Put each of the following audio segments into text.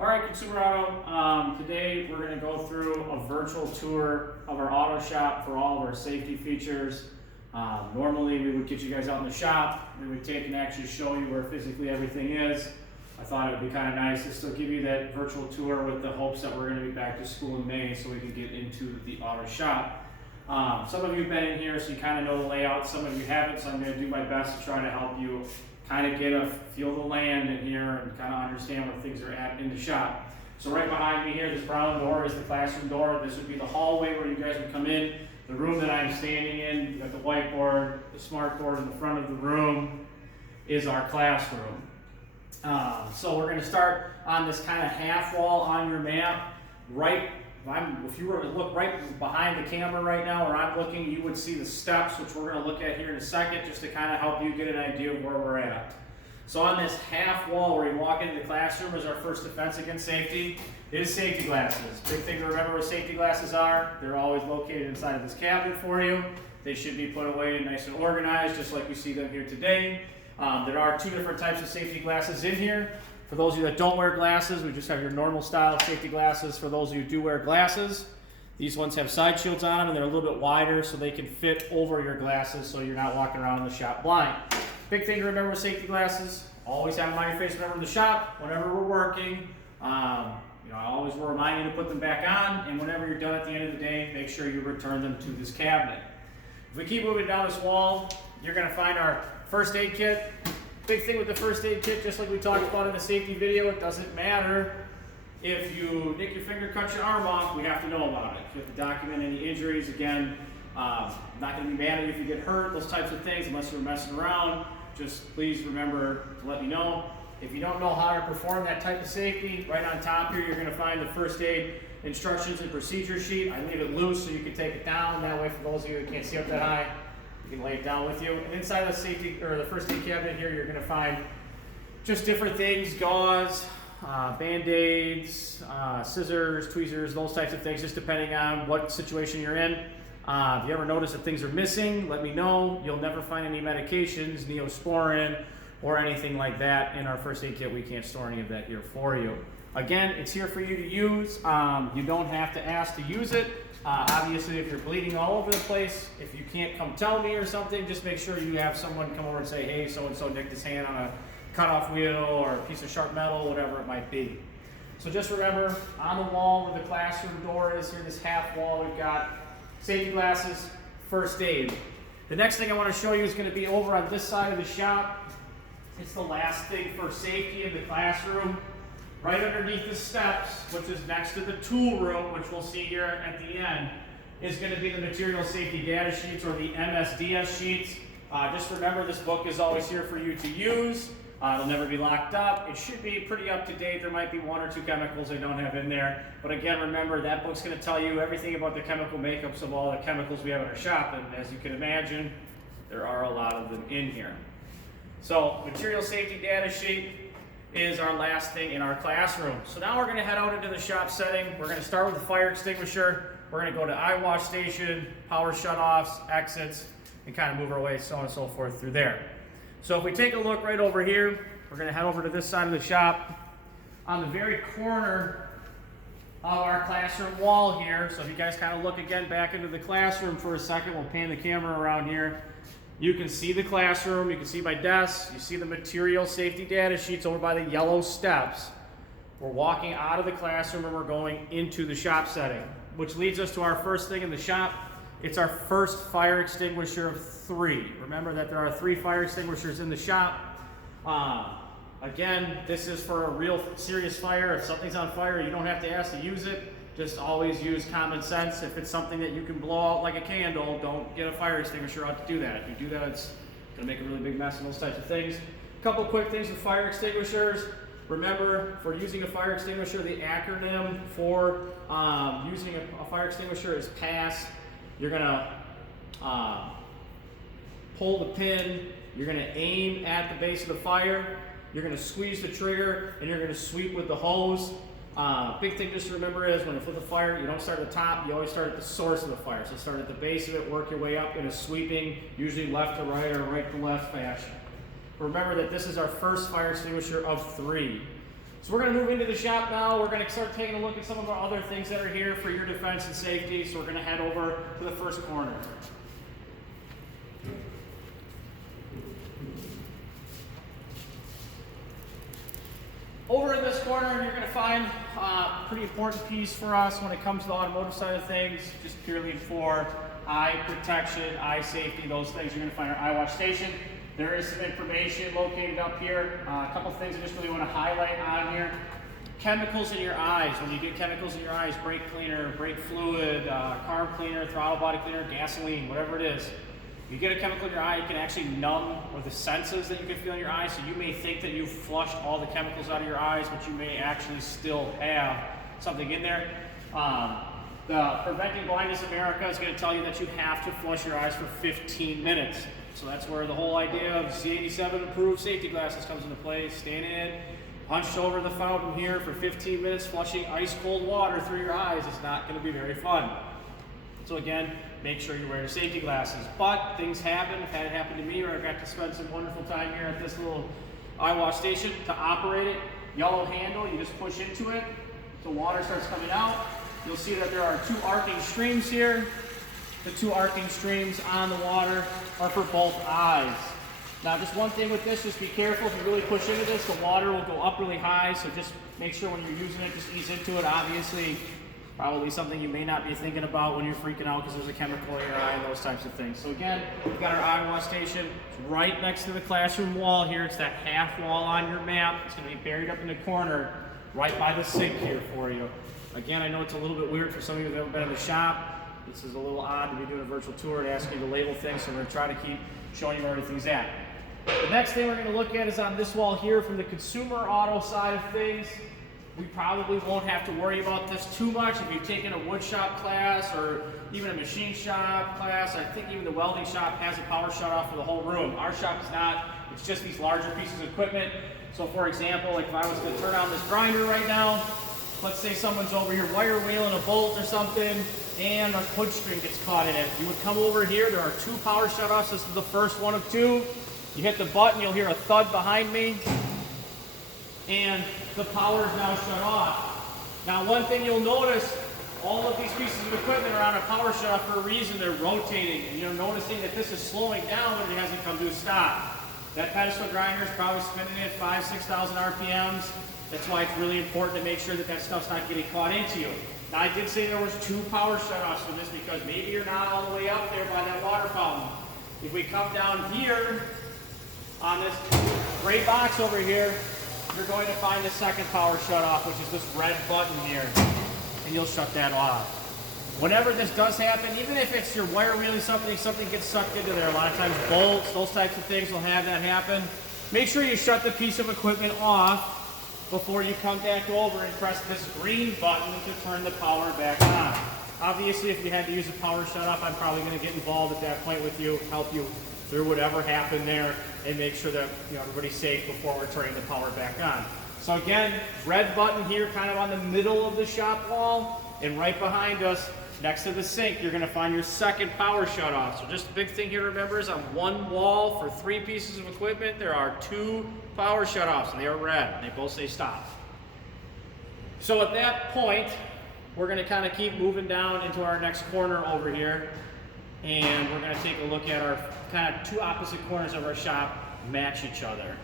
All right, Consumer Auto. Today we're going to go through a virtual tour of our auto shop for all of our safety features. Normally we would get you guys out in the shop, we would take and actually show you where physically everything is. I thought it would be kind of nice to still give you that virtual tour with the hopes that we're going to be back to school in May so we can get into the auto shop. Some of you have been in here so you kind of know the layout, some of you haven't, so I'm going to do my best to try to help you kind of get a feel of the land in here and kind of understand where things are at in the shop. So right behind me here, this brown door is the classroom door. This would be the hallway where you guys would come in. The room that I'm standing in, you got the whiteboard, the smart board in the front of the room is our classroom. So we're going to start on this kind of half wall on your map. If you were to look right behind the camera right now where I'm looking, you would see the steps, which we're going to look at here in a second, just to kind of help you get an idea of where we're at. So on this half wall where you walk into the classroom is our first defense against safety. It is safety glasses. Big thing to remember what safety glasses are. They're always located inside of this cabinet for you. They should be put away nice and organized, just like we see them here today. There are two different types of safety glasses in here. For those of you that don't wear glasses, we just have your normal style safety glasses. For those of you who do wear glasses, these ones have side shields on them and they're a little bit wider so they can fit over your glasses so you're not walking around in the shop blind. Big thing to remember with safety glasses, always have them on your face whenever in the shop, whenever we're working. I always will remind you to put them back on, and whenever you're done at the end of the day, make sure you return them to this cabinet. If we keep moving down this wall, you're going to find our first aid kit. Big thing with the first aid kit, just like we talked about in the safety video, it doesn't matter if you nick your finger, cut your arm off, we have to know about it. You have to document any injuries. Again, not going to be mad at you if you get hurt, those types of things, unless you're messing around. Just please remember to let me know. If you don't know how to perform that type of safety, right on top here, you're going to find the first aid instructions and procedure sheet. I leave it loose so you can take it down. That way, for those of you that can't see up that high, you can lay it down with you. And inside the safety or the first aid cabinet here, you're going to find just different things: gauze, band-aids, scissors, tweezers, those types of things, just depending on what situation you're in. If you ever notice that things are missing, let me know. You'll never find any medications, Neosporin, or anything like that in our first aid kit. We can't store any of that here for you. Again, it's here for you to use. You don't have to ask to use it. Obviously, if you're bleeding all over the place, if you can't come tell me or something, just make sure you have someone come over and say, hey, so-and-so nicked his hand on a cutoff wheel or a piece of sharp metal, whatever it might be. So just remember, on the wall where the classroom door is here, this half wall, we've got safety glasses, first aid. The next thing I want to show you is going to be over on this side of the shop. It's the last thing for safety in the classroom. Right underneath the steps, which is next to the tool room, which we'll see here at the end, is going to be the material safety data sheets, or the MSDS sheets. Just remember, this book is always here for you to use. It'll never be locked up. It should be pretty up to date. There might be one or two chemicals I don't have in there. But again, remember, that book's going to tell you everything about the chemical makeups of all the chemicals we have in our shop. And as you can imagine, there are a lot of them in here. So, material safety data sheet is our last thing in our classroom. So now we're going to head out into the shop setting. We're going to start with the fire extinguisher. We're going to go to eye wash station, power shutoffs, exits, and kind of move our way so on and so forth through there. So if we take a look right over here, we're going to head over to this side of the shop. On the very corner of our classroom wall here, so if you guys kind of look again back into the classroom for a second, we'll pan the camera around here. You can see the classroom, you can see my desk, you see the material safety data sheets over by the yellow steps. We're walking out of the classroom and we're going into the shop setting, which leads us to our first thing in the shop. It's our first fire extinguisher of 3. Remember that there are 3 fire extinguishers in the shop. Again, this is for a real serious fire. If something's on fire, you don't have to ask to use it. Just always use common sense. If it's something that you can blow out like a candle, don't get a fire extinguisher out to do that. If you do that, it's going to make a really big mess and those types of things. A couple quick things with fire extinguishers. Remember, for using a fire extinguisher, the acronym for using a fire extinguisher is PASS. You're going to pull the pin, you're going to aim at the base of the fire, you're going to squeeze the trigger, and you're going to sweep with the hose. Big thing just to remember is when it's with a fire, you don't start at the top, you always start at the source of the fire. So start at the base of it, work your way up in a sweeping, usually left to right or right to left fashion. Remember that this is our first fire extinguisher of 3. So we're going to move into the shop now. We're going to start taking a look at some of our other things that are here for your defense and safety. So we're going to head over to the first corner. Over in this corner, you're going to find a pretty important piece for us when it comes to the automotive side of things, just purely for eye protection, eye safety, those things. You're going to find our eye wash station. There is some information located up here. A couple things I just really want to highlight on here. Chemicals in your eyes. When you get chemicals in your eyes, brake cleaner, brake fluid, carb cleaner, throttle body cleaner, gasoline, whatever it is. You get a chemical in your eye, it can actually numb or the senses that you can feel in your eyes. So you may think that you've flushed all the chemicals out of your eyes, but you may actually still have something in there. The Preventing Blindness America is going to tell you that you have to flush your eyes for 15 minutes. So that's where the whole idea of Z87 approved safety glasses comes into play. Standing in, hunched over the fountain here for 15 minutes, flushing ice cold water through your eyes is not going to be very fun. So again, make sure you're wearing safety glasses. But things happen. I've had it happen to me where I got to spend some wonderful time here at this little eye wash station. To operate it, yellow handle, you just push into it. The water starts coming out. You'll see that there are two arcing streams here. The two arcing streams on the water are for both eyes. Now just one thing with this, just be careful. If you really push into this, the water will go up really high. So just make sure when you're using it, just ease into it. Obviously, probably something you may not be thinking about when you're freaking out because there's a chemical in your eye and those types of things. So again, we've got our eye wash station. It's right next to the classroom wall here. It's that half wall on your map. It's going to be buried up in the corner right by the sink here for you. Again, I know it's a little bit weird for some of you that haven't been in the shop. This is a little odd to be doing a virtual tour and asking you to label things, so we're going to try to keep showing you where everything's at. The next thing we're going to look at is on this wall here from the consumer auto side of things. We probably won't have to worry about this too much. If you've taken a wood shop class or even a machine shop class, I think even the welding shop has a power shutoff for the whole room. Our shop is not. It's just these larger pieces of equipment. So for example, like if I was to turn on this grinder right now, let's say someone's over here wire wheeling a bolt or something and a hood string gets caught in it. You would come over here. There are two power shutoffs. This is the first one of two. You hit the button, you'll hear a thud behind me, and the power is now shut off. Now one thing you'll notice, all of these pieces of equipment are on a power shut off for a reason. They're rotating, and you're noticing that this is slowing down when it hasn't come to a stop. That pedestal grinder is probably spinning at 5,000 to 6,000 RPMs. That's why it's really important to make sure that that stuff's not getting caught into you. Now I did say there was two power shutoffs for this because maybe you're not all the way up there by that water fountain. If we come down here on this gray box over here, you're going to find the second power shutoff, which is this red button here, and you'll shut that off. Whenever this does happen, even if it's your wire wheeling something gets sucked into there, a lot of times bolts, those types of things will have that happen. Make sure you shut the piece of equipment off before you come back over and press this green button to turn the power back on. Obviously, if you had to use a power shutoff, I'm probably going to get involved at that point with you, help you through whatever happened there, and make sure that everybody's safe before we're turning the power back on. So again, red button here kind of on the middle of the shop wall, and right behind us, next to the sink, you're going to find your second power shutoff. So just a big thing here to remember is on one wall for three pieces of equipment, there are two power shutoffs, and they are red, and they both say stop. So at that point, we're going to kind of keep moving down into our next corner over here, and we're going to take a look at our kind of two opposite corners of our shop match each other.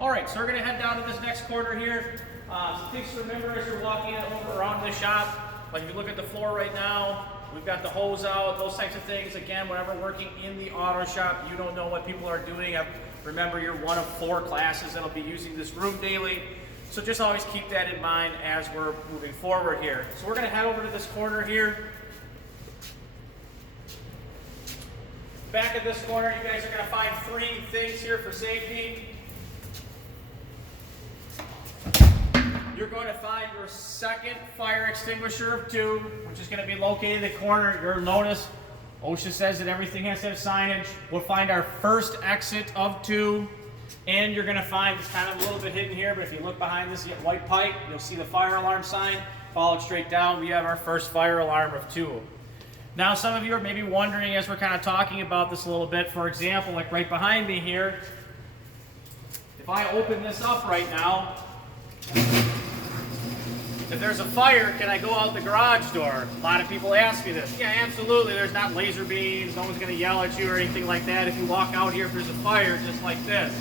All right, so we're going to head down to this next corner here. Some things to remember as you're walking around the shop. Like if you look at the floor right now, we've got the hose out, those types of things. Again, whenever working in the auto shop, you don't know what people are doing. Remember, you're one of 4 classes that'll be using this room daily. So just always keep that in mind as we're moving forward here. So we're going to head over to this corner here. Back of this corner, you guys are going to find 3 things here for safety. You're going to find your second fire extinguisher of 2, which is going to be located in the corner. You'll notice OSHA says that everything has to have signage. We'll find our first exit of 2, and you're going to find, it's kind of a little bit hidden here, but if you look behind this white pipe, you'll see the fire alarm sign. Follow it straight down. We have our first fire alarm of 2. Now, some of you are maybe wondering as we're kind of talking about this a little bit, for example, like right behind me here, if I open this up right now, if there's a fire, can I go out the garage door? A lot of people ask me this. Yeah, absolutely. There's not laser beams. No one's going to yell at you or anything like that if you walk out here if there's a fire, just like this.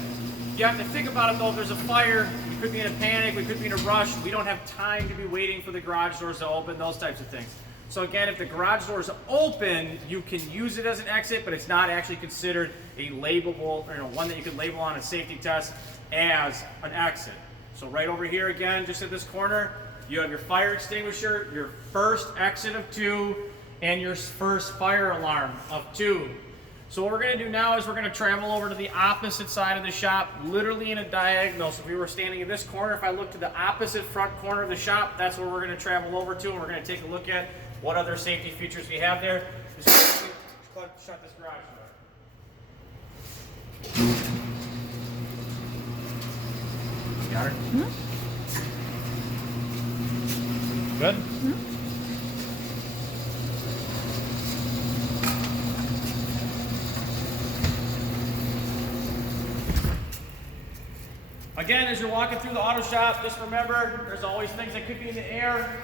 You have to think about it though. If there's a fire, we could be in a panic. We could be in a rush. We don't have time to be waiting for the garage doors to open, those types of things. So again, if the garage doors open, you can use it as an exit, but it's not actually considered a labelable, or one that you can label on a safety test as an exit. So right over here again, just at this corner, you have your fire extinguisher, your first exit of 2, and your first fire alarm of 2. So what we're going to do now is we're going to travel over to the opposite side of the shop, literally in a diagonal. So if we were standing in this corner, if I look to the opposite front corner of the shop, that's where we're going to travel over to, and we're going to take a look at what other safety features we have there. Just shut this garage door. Got it? Mm-hmm. Good? Mm-hmm. Again, as you're walking through the auto shop, just remember there's always things that could be in the air.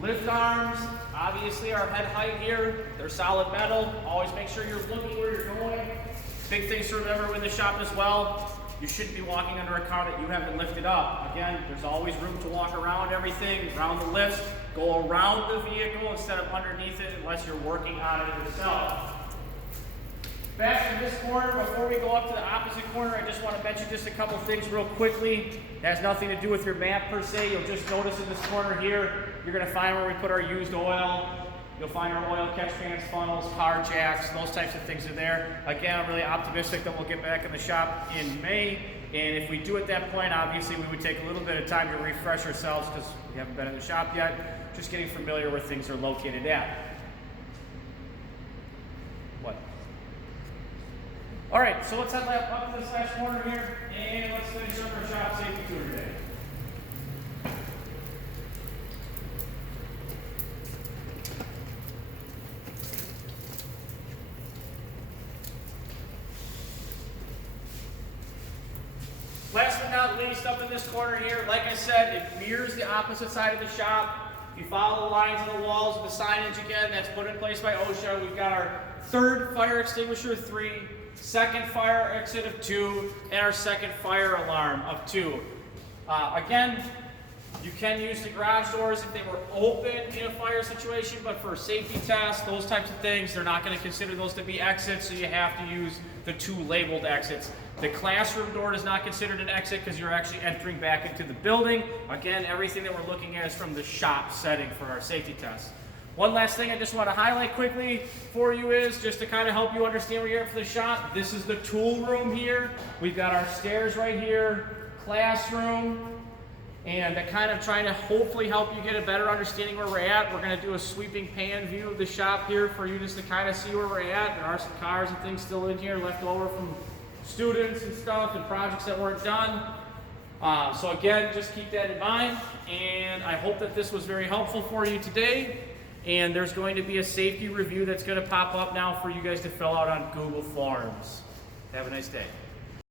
Lift arms, obviously our head height here, they're solid metal. Always make sure you're looking where you're going. Big things to remember in the shop as well. You shouldn't be walking under a car that you haven't lifted up. Again, there's always room to walk around everything, around the lifts, go around the vehicle instead of underneath it unless you're working on it yourself. Back to this corner, before we go up to the opposite corner, I just want to mention just a couple things real quickly. It has nothing to do with your map per se. You'll just notice in this corner here, you're going to find where we put our used oil. You'll find our oil catch fans, funnels, car jacks, those types of things are there. Again, I'm really optimistic that we'll get back in the shop in May. And if we do at that point, obviously we would take a little bit of time to refresh ourselves because we haven't been in the shop yet. Just getting familiar where things are located at. What? All right, so let's head up to this last corner here, and let's finish up our shop safety tour today. Last but not least, up in this corner here, like I said, it mirrors the opposite side of the shop. If you follow the lines of the walls of the signage again, that's put in place by OSHA. We've got our third fire extinguisher, 3, second fire exit of 2, and our second fire alarm of 2. Again, you can use the garage doors if they were open in a fire situation, but for safety tests, those types of things, they're not going to consider those to be exits, so you have to use the 2 labeled exits. The classroom door is not considered an exit because you're actually entering back into the building. Again, everything that we're looking at is from the shop setting for our safety tests. One last thing I just want to highlight quickly for you is, just to kind of help you understand where you're at for the shop, this is the tool room here. We've got our stairs right here, classroom, and kind of trying to hopefully help you get a better understanding where we're at. We're going to do a sweeping pan view of the shop here for you just to kind of see where we're at. There are some cars and things still in here left over from students and stuff and projects that weren't done. So again, just keep that in mind, and I hope that this was very helpful for you today. And there's going to be a safety review that's going to pop up now for you guys to fill out on Google Forms. Have a nice day.